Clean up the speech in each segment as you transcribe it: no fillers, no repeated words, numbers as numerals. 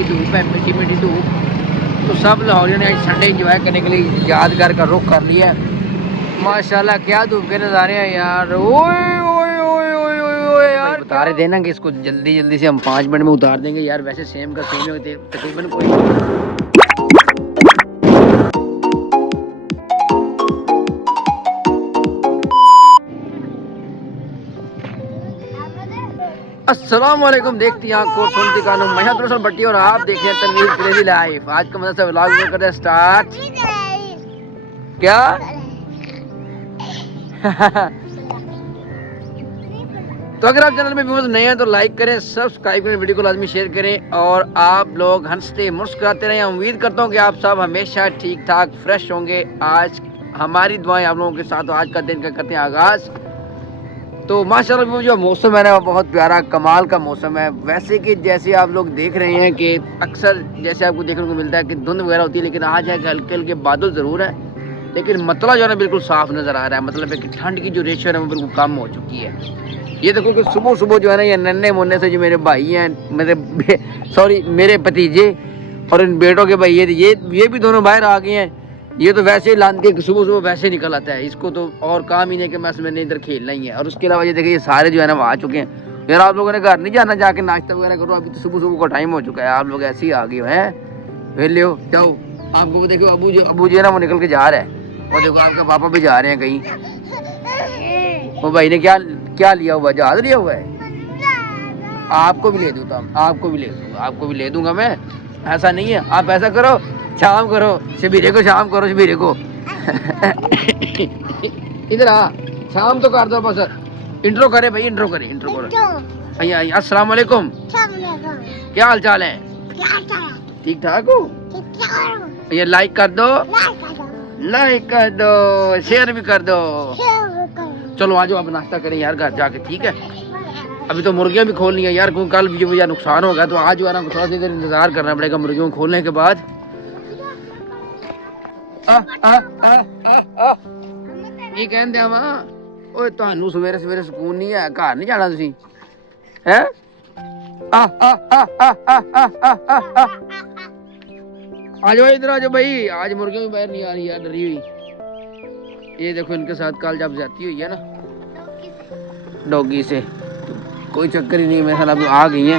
की धूप है, मीठी मीठी धूप। तो सब लाहौरियों ने आज संडे इंजॉय करने के लिए यादगार का रुख कर लिया है। माशाल्लाह क्या धूप के नज़ारे हैं यार। ओए ओए ओए ओए ओए ओए यार, बता रहे थे ना कि इसको जल्दी जल्दी से हम 5 मिनट में उतार देंगे यार। वैसे सेम का सेम है तकरीबन कोई। अस्सलाम वालेकुम, देखती हैं आंख और सुनती कानों, मैं हूं भट्टी और आप देख रहे हैं तनवीर क्रेजी लाइफ। आज का मजा से व्लॉग करते हैं स्टार्ट। क्या तो अगर आप चैनल में व्यूअर्स नए हैं तो लाइक करें, सब्सक्राइब करें, वीडियो को लाजमी शेयर करें और आप लोग हंसते मुस्कुराते रहें। उम्मीद करता हूँ कि आप सब हमेशा ठीक ठाक फ्रेश होंगे। आज हमारी दुआएं आप लोगों के साथ। तो आज का दिन का करते हैं आगाज़। तो माशाल्लाह जो मौसम है ना वो बहुत प्यारा कमाल का मौसम है। वैसे कि जैसे आप लोग देख रहे हैं कि अक्सर जैसे आपको देखने को मिलता है कि धुंध वगैरह होती है, लेकिन आज है कि हल्के हल्के बादल ज़रूर है, लेकिन मतला जो है ना बिल्कुल साफ़ नज़र आ रहा है। मतलब है कि ठंड की जो रेशो है वो बिल्कुल कम हो चुकी है। ये देखो कि सुबह सुबह जो है ना ये नन्हे मुन्ने से जो मेरे भाई हैं, मेरे भतीजे और इन बेटों के भाई ये भी दोनों बाहर आ गए हैं। ये तो वैसे ही लानते कि सुबह सुबह वैसे निकल आता है। इसको तो और काम ही नहीं कि बस मैंने इधर खेलना ही है। और उसके अलावा ये देखिए ये सारे जो है ना वो आ चुके हैं। यार आप लोगों ने घर नहीं जाना, जाके नाश्ता वगैरह करो, अभी तो सुबह सुबह का टाइम हो चुका है। आप लोग ऐसे ही आ गए हैं, वेले हो जाओ। आपको वो देखो अबू जी है ना वो निकल के जा रहा है। और देखो आपके पापा भी जा रहे हैं कहीं। वो भाई ने क्या लिया हुआ, जहाज लिया हुआ है। आपको भी ले दूँ, आपको भी ले दूंगा मैं। ऐसा नहीं है, आप ऐसा करो शाम करो शबीरे को, शाम करो शबीरे को। इधर आ, शाम तो कर दो बस। इंट्रो करे भाई, इंट्रो करे। आइए अस्सलाम वालेकुम, क्या हाल चाल है? ठीक ठाक हो? ये लाइक कर दो, शेयर भी कर दो। चलो आ जाओ आप नाश्ता करें यार घर जाके, ठीक है? अभी तो मुर्गियां भी खोलनी है यार, क्योंकि कल भी यार नुकसान होगा। तो आज जो है ना थोड़ा सा देर इंतजार करना पड़ेगा मुर्गियों को खोलने के बाद। ਕੀ ਕਹਿੰਦੇ ਆ ਵਾ ਓਏ ਤੁਹਾਨੂੰ ਸਵੇਰੇ ਸਵੇਰੇ ਸਕੂਨ ਨਹੀਂ ਹੈ, ਘਰ ਨਹੀਂ ਜਾਣਾ ਤੁਸੀਂ ਹੈ? आ जाओ इधर, आ जाओ भाई। आज मुर्गियां भी बाहर नहीं आ रही यार, डरी हुई। ये देखो इनके साथ कल जब जाती हुई है ना डॉगी से, तो कोई चक्कर ही नहीं। मेरे ख्याल अभी आ गई है।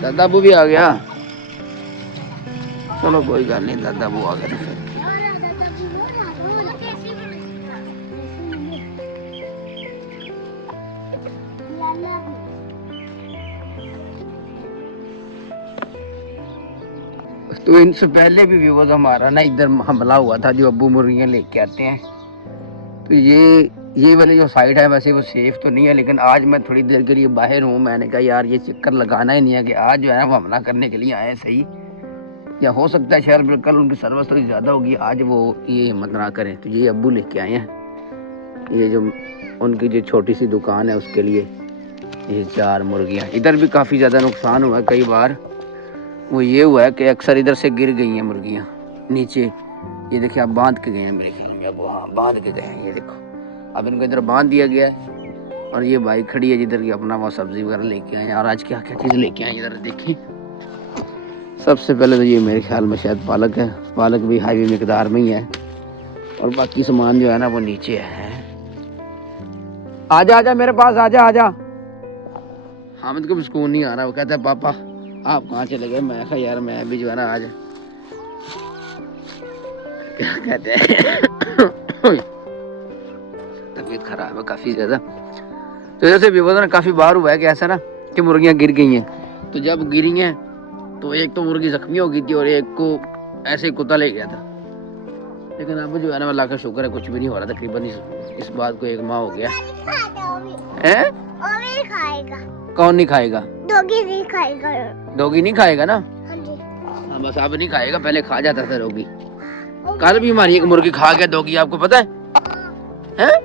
दादा अबू भी आ गया, चलो कोई गल नहीं, दादा अबू आ गया। तो इनसे पहले भी व्यूअर्स हमारा ना इधर हमला हुआ था, जो अब्बू मुर्गियाँ लेके आते हैं। तो ये वाली जो साइड है वैसे वो सेफ तो नहीं है, लेकिन आज मैं थोड़ी देर के लिए बाहर हूँ। मैंने कहा यार ये चक्कर लगाना ही नहीं है कि आज जो है ना वो हमला करने के लिए आए। सही या हो सकता है शायद कल उनकी सर्विस थोड़ी ज़्यादा होगी, आज वो ये हिम्मत ना करें। तो ये अब्बू लेके आए हैं, ये जो उनकी जो छोटी सी दुकान है उसके लिए ये 4 मुर्गियाँ। इधर भी काफ़ी ज़्यादा नुकसान हुआ है कई बार। वो ये हुआ है कि अक्सर इधर से गिर गई हैं मुर्गियाँ नीचे। ये देखिए आप बांध के गए हैं मेरे ख्याल में, अब वहाँ बांध के गए हैं। ये देखो अब इनको इधर बांध दिया गया है। और ये बाइक खड़ी है जिधर की अपना वो सब्ज़ी वगैरह लेके आए हैं। और आज क्या क्या चीज़ लेके आए इधर देखिए। सबसे पहले तो ये मेरे ख्याल में शायद पालक है। पालक भी हाई मिकदार में ही है, और बाकी सामान जो है ना वो नीचे है। आजा मेरे पास, आजा। हामिद को भी सुकून नहीं आ रहा। वो कहता है पापा आप कहाँ चले गए? मैं कहा यार मैं भी जो है ना आज क्या कहते हैं तबीयत खराब है काफ़ी ज़्यादा। तो जैसे भी ना काफ़ी बार हुआ है कि ऐसा ना कि मुर्गियाँ गिर गई हैं। तो जब गिरी हैं तो एक तो मुर्गी जख्मी हो गई थी और एक को ऐसे ही कुत्ता ले गया था। लेकिन अब जो है ना अल्लाह का शुक्र है कुछ भी नहीं हो रहा। तकरीबन इस बात को 1 माह हो गया है। कौन नहीं खाएगा? डॉगी नहीं खाएगा। डॉगी नहीं खाएगा ना? हाँ बस अब नहीं खाएगा, पहले खा जाता था डॉगी। कल भी हमारी एक मुर्गी खा गया डॉगी, आपको पता है? हैं?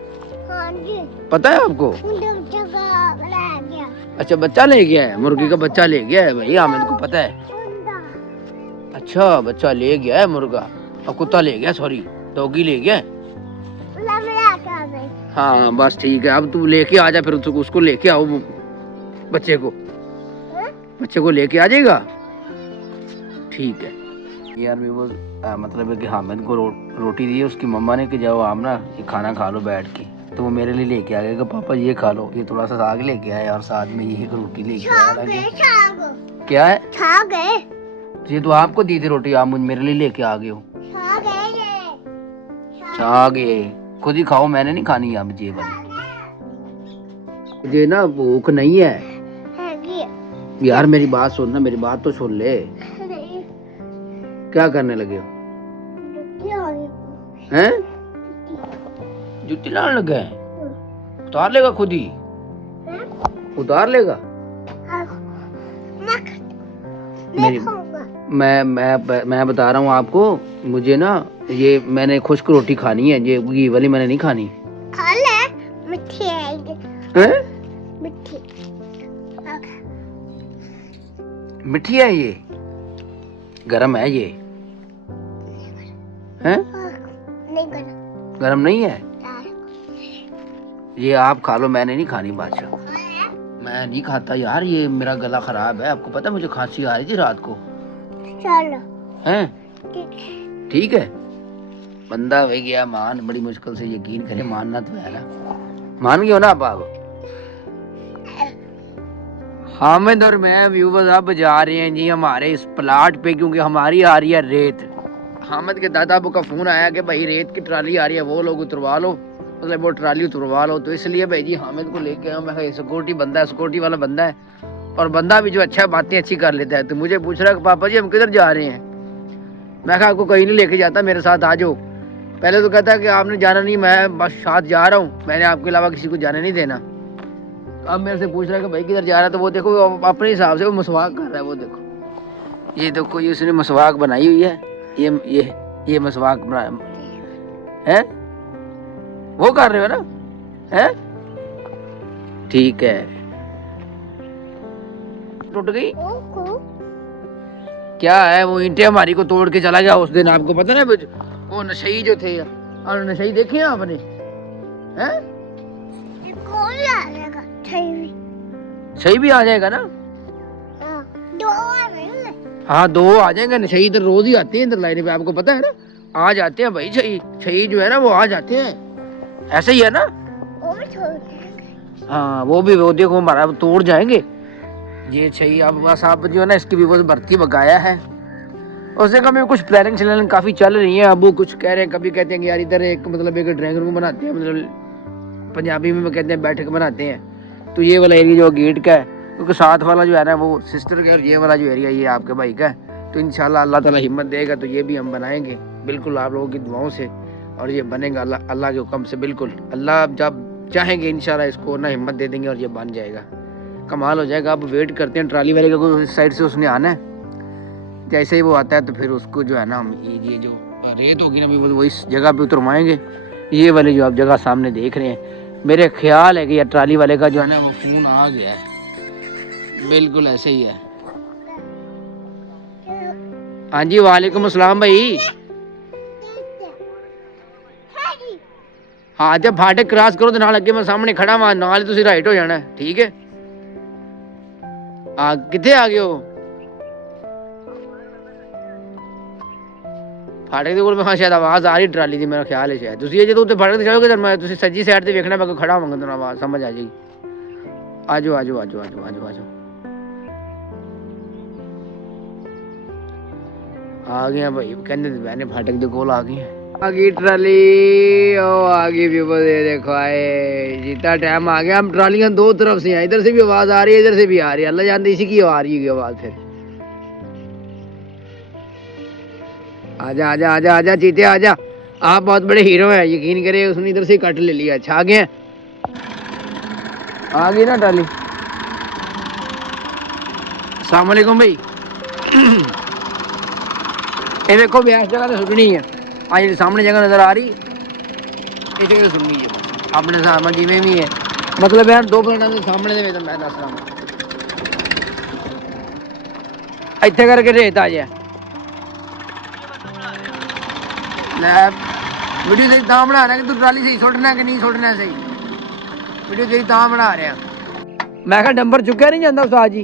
हाँ जी। पता है आपको? अच्छा बच्चा ले गया है, मुर्गी का बच्चा ले गया है भाई, हामिद को पता है। अच्छा बच्चा ले गया है मुर्गा, और कुत्ता ले गया, सॉरी डॉगी ले गया। हाँ बस ठीक है, अब तू लेके आ जा, फिर उसको लेके आओ बच्चे को। बच्चे को लेके आ जाएगा, ठीक है यार। वो मतलब है कि हामिद को रोटी दी उसकी मम्मा ने कि जाओ आप ना ये खाना खा लो बैठ के, तो वो मेरे लिए लेके आ गया कि पापा ये खा लो। ये थोड़ा सा साग लेके आया और साथ में ये रोटी लेके आया। क्या है साग है? ये तो आपको दी थी रोटी, आप मुझे मेरे लिए लेके आ गए हो। साग है, खुद ही खाओ, मैंने नहीं खानी अब ये वाली। मुझे ना भूख नहीं है यार, मेरी बात सुन ना, मेरी बात तो सुन ले। क्या करने लगे हो? हैं? जुत्ती लाने लगे हैं? उतार लेगा खुद ही? उतार लेगा? मेरी मैं बता रहा हूँ आपको, मुझे ना ये मैंने खुश्क रोटी खानी है, ये वाली मैंने नहीं खानी। खा ले, मिठी है। मिठी है ये, गरम है ये हैं? नहीं गरम नहीं है ये, आप खा लो, मैंने नहीं खानी बादशाह, मैं नहीं खाता यार, ये मेरा गला खराब है, आपको पता है मुझे खांसी आ रही थी रात को। चलो हैं, ठीक है। बंदा हो गया मान, बड़ी मुश्किल से यकीन करे, मानना तो है ना, मान गए हो ना आप। हामिद और मैं व्यूवर्स अब जा रहे हैं जी हमारे इस प्लाट पे, क्योंकि हमारी आ रही है रेत। हामिद के दादा अबू का फोन आया कि भाई रेत की ट्राली आ रही है, वो लोग उतरवा लो, मतलब वो ट्राली उतरवा लो। तो इसलिए भाई जी हामिद को लेके आया मैं, सिक्योरिटी बंदा है, सिक्योरिटी वाला बंदा है, और बंदा भी जो अच्छा बातें अच्छी कर लेता है। तो मुझे पूछ रहा है पापा जी हम किधर जा रहे हैं? मैं कहा आपको कहीं नहीं लेके जाता, मेरे साथ आ जाओ। पहले तो कहता है कि आपने जाना नहीं, मैं बस साथ जा रहा हूँ, मैंने आपके अलावा किसी को जाने नहीं देना। तो अब मेरे से पूछ रहा है कि भाई किधर जा रहा है? तो वो देखो अपने हिसाब से वो मसवाक कर रहा है, वो देखो, ये देखो, ये उसने मसवाक बनाई हुई है, ये मसवाक बना है, वो कर रहे हो ना, है ठीक है। टूट गई क्या है? वो ईंटें हमारी को तोड़ के चला गया उस दिन, आपको पता ना, वो नशई जो थे, और नशई देखे हैं आपने? हैं? सही भी आ जाएगा ना? हाँ 2 आ जाएंगे। नशई इधर रोज ही आते हैं इधर लाइन पे, आपको पता है ना, आ जाते हैं भाई। छई जो है ना वो आ जाते हैं, ऐसे ही है ना? हाँ वो देखो हमारा तोड़ जाएंगे ये छई। अब बस आप जो है ना इसकी भी वो भर्ती बकाया है, उससे कभी कुछ प्लानिंग श्लानिंग काफी चल रही है। अब वो कुछ कह रहे हैं, कभी कहते हैं कि यार इधर एक मतलब एक ड्राइंग रूम बनाते हैं, मतलब पंजाबी में कहते हैं बैठक बनाते हैं। तो ये वाला एरिया जो गेट का है, क्योंकि साथ वाला जो है ना वो सिस्टर का, और ये वाला जो एरिया ये आपके भाई का है। तो इंशाल्लाह अल्लाह ताला हिम्मत देगा तो ये भी हम बनाएंगे बिल्कुल आप लोगों की दुआओं से, और ये बनेगा अल्लाह के हुक्म से। बिल्कुल अल्लाह जब चाहेंगे इंशाल्लाह इसको ना हिम्मत दे देंगे और ये बन जाएगा, कमाल हो जाएगा। अब वेट करते हैं ट्राली वाले का, इस साइड से उसने आना है, जैसे ही वो आता है तो फिर उसको जो है ना हम ये जो रेत होगी ना वो इस जगह पे उतरवाएंगे। ये वाली जो आप जगह सामने देख रहे हैं, मेरे ख्याल है कि यार ट्राली वाले का जो है ना वो फोन आ गया है, बिल्कुल ऐसे ही है। हाँ जी वालेकुम अस्सलाम भाई। हाँ जब फाटक क्रॉस करो तो नाल अगे मैं सामने खड़ा वहां नाल तुसी राइट हो जाना है, ठीक है? किथे आ गए हो? फाटक दे कोल मैं शायद आवाज आ रही ट्राली दी, मेरा ख्याल है शायद। तुसी जे तो फाटक ते जाओगे तो मैं तुसी सज्जी साइड ते देखना, मैं खड़ा होवांगा तो आवाज समझ आ जाएगी। आजो आजो आजो आजो आजो आजो आ गया भाई, कहने मैंने फाटक दे कोल आ गई। आ गई ट्राली, ओ आ गई व्यूअर्स, ये देखो आए जितना टाइम आ गया। हम ट्रालियां 2 तरफ से हैं, इधर से भी आवाज आ रही है, इधर से भी आ रही है, अल्लाह जानते इसी की आ रही है आवाज। फिर आजा आजा आजा आजा चीते आजा, आप बहुत बड़े हीरो हैं, यकीन करे उसने इधर से कट ले लिया। अच्छा आ गए, आ गई ना ट्राली। अस्सलाम वालेकुम भाई। ये देखो भी इस जगह तो सुननी है, आज सामने जगह नजर आ रही इस जगह सुननी है अपने सामने जिमें भी है, मतलब यार 2 मिनट के सामने दे तो मैं दस रहा इत्थे करके रेत आ जाए। वीडियो सही तां बना रहा कि तू ट्राली सही सुटना कि नहीं सुटना, सही वीडियो सही तां बना रहा। मैं कहा डंबर चुक्या नहीं जाता उस्ताद जी,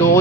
2